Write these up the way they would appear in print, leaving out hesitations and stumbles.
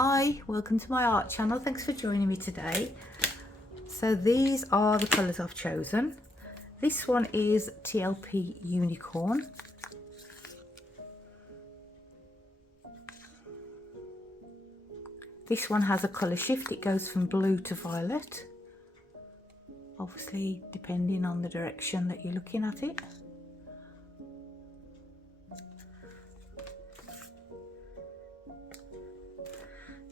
Hi, welcome to my art channel. Thanks for joining me today. So these are the colours I've chosen. This one is TLP Unicorn. This one has a colour shift. It goes from blue to violet, obviously depending on the direction that you're looking at it.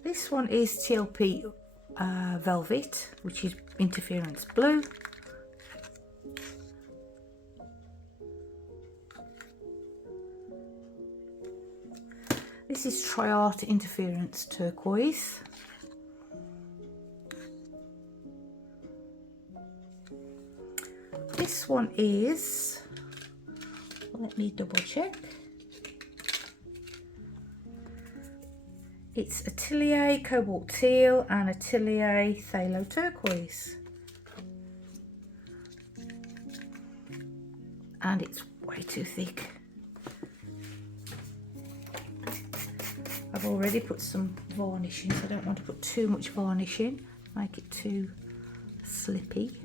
This one is TLP Velvet, which is Interference Blue. This is Tri-Art Interference Turquoise. This one is, let me double check. It's Atelier Cobalt Teal and Atelier Phthalo Turquoise. And it's way too thick. I've already put some varnish in, so I don't want to put too much varnish in, make it too slippy.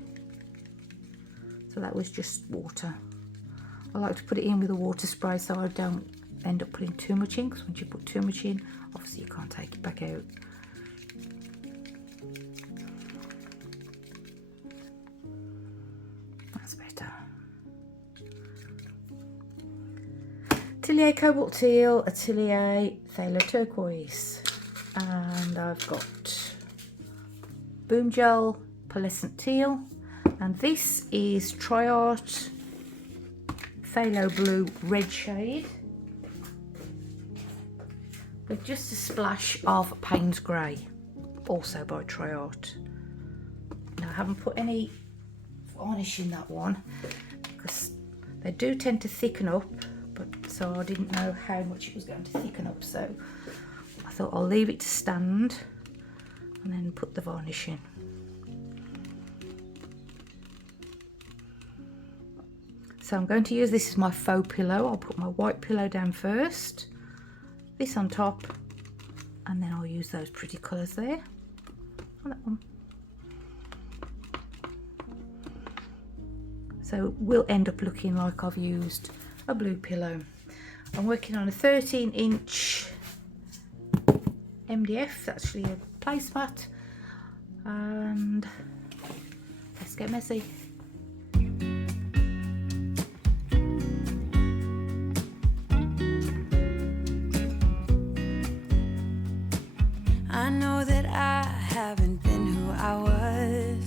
So that was just water. I like to put it in with a water spray so I don't end up putting too much in, because once you put too much in, obviously you can't take it back out. That's better. Atelier Cobalt Teal, Atelier Phthalo Turquoise, and I've got Boom Gel Pearlescent Teal, and this is Tri-Art Phthalo Blue Red shade with just a splash of Payne's Grey, also by Tri-Art. Now I haven't put any varnish in that one because they do tend to thicken up, but so I didn't know how much it was going to thicken up, so I thought I'll leave it to stand and then put the varnish in. So I'm going to use this as my faux pillow. I'll put my white pillow down first, this on top, and then I'll use those pretty colours there on that one. So we'll end up looking like I've used a blue pillow. I'm working on a 13-inch MDF, it's actually a placemat, and let's get messy. I know that I haven't been who I was.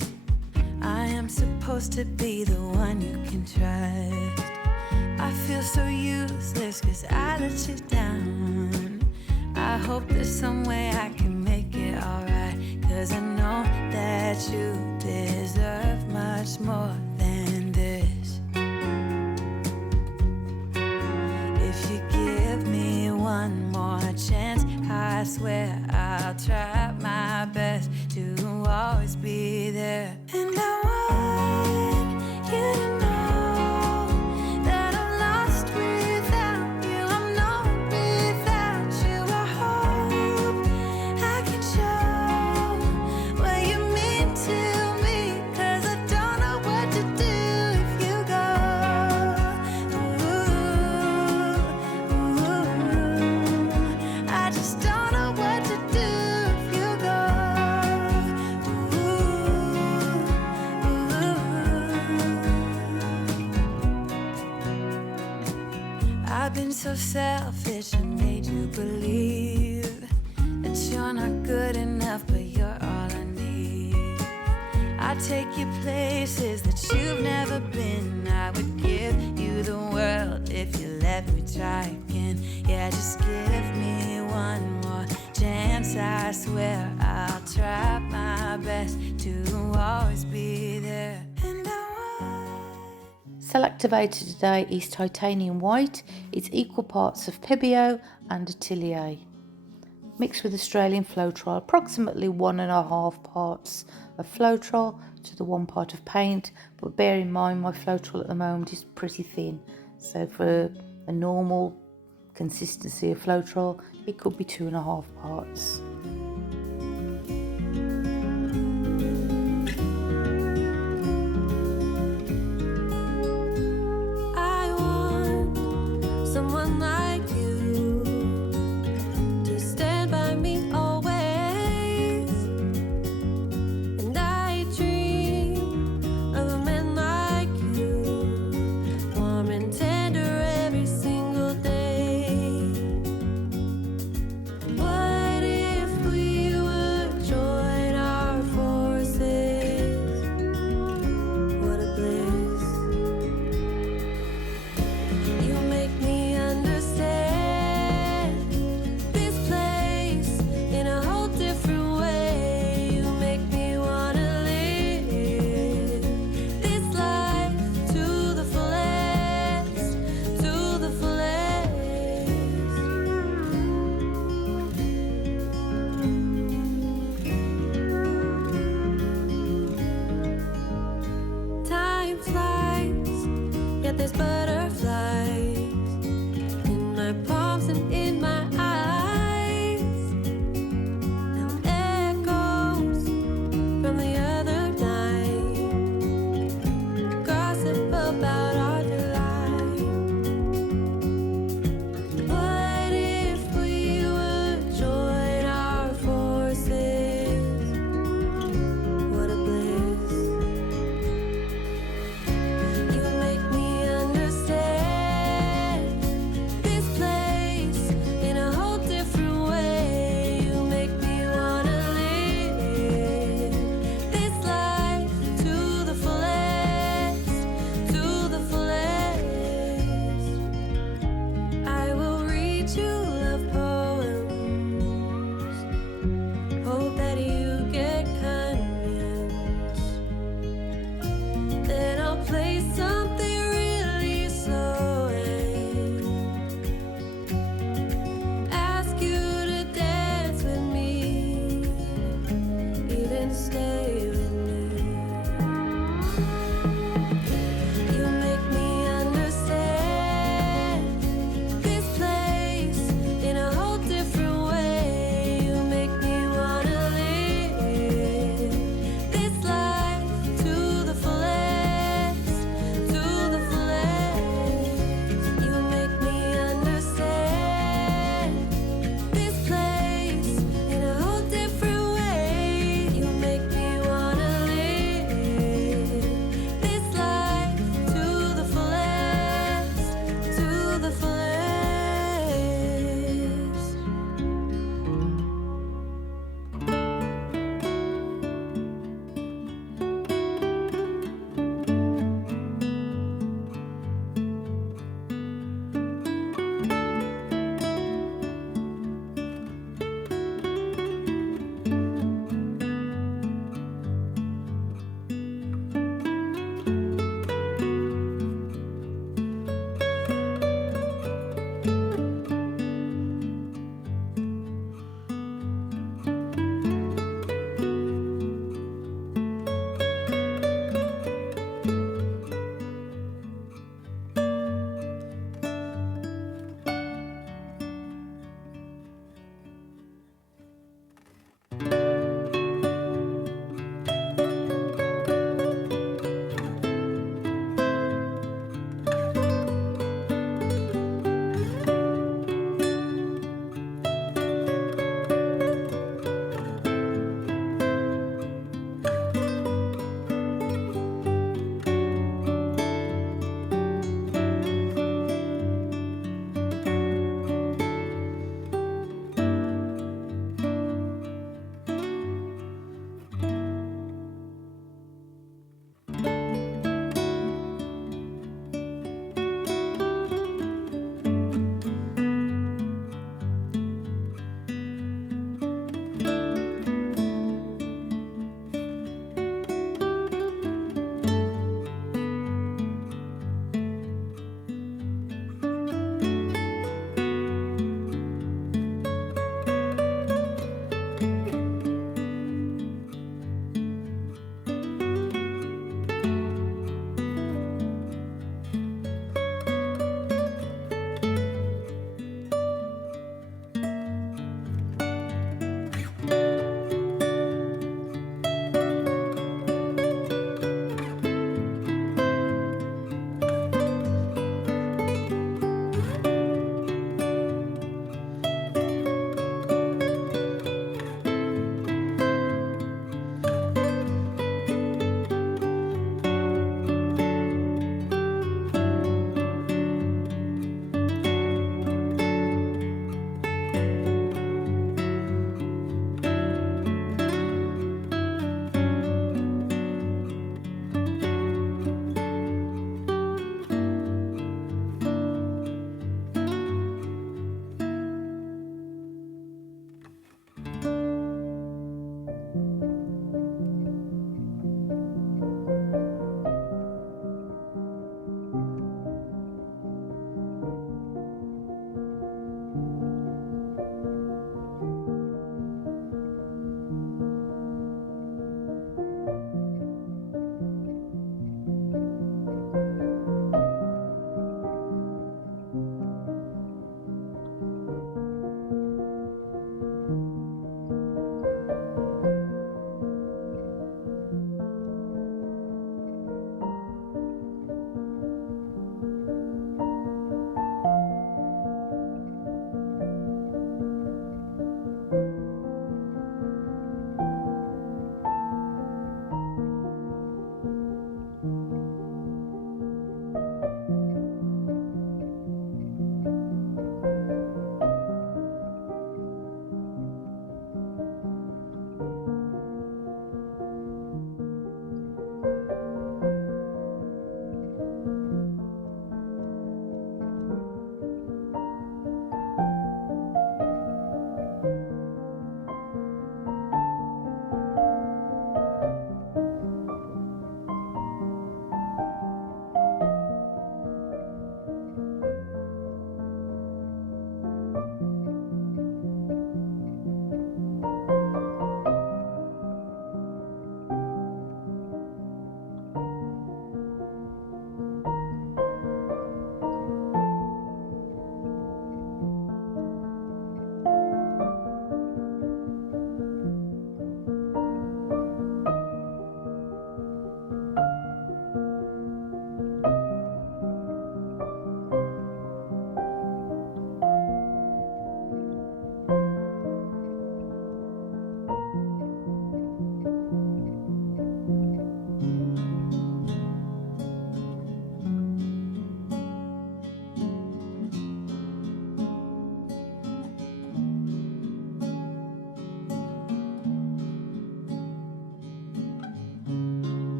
I am supposed to be the one you can trust. I feel so useless cause I let you down. I hope there's some way I can make it alright, cause I know that you deserve much more than this. If you give me one more chance, I swear I'll try my best to always be there. And I want you to know that I'm lost without you. I'm not without you. I hope I can show what you mean to me, cause I don't know what to do if you go. Ooh, I just don't know what to do if you go. I've been so selfish and made you believe that you're not good enough, but you're all I need. I take you places that you've never been. I would give you the world if you let me try again. Yeah, just give me one more chance. I swear I'll try my best to always be there. And Cell activator today is titanium white. It's equal parts of Pebeo and Atelier, mixed with Australian Floetrol, approximately 1.5 parts of Floetrol to the 1 part of paint, but bear in mind my Floetrol at the moment is pretty thin, so for a normal consistency of Floetrol it could be 2.5 parts.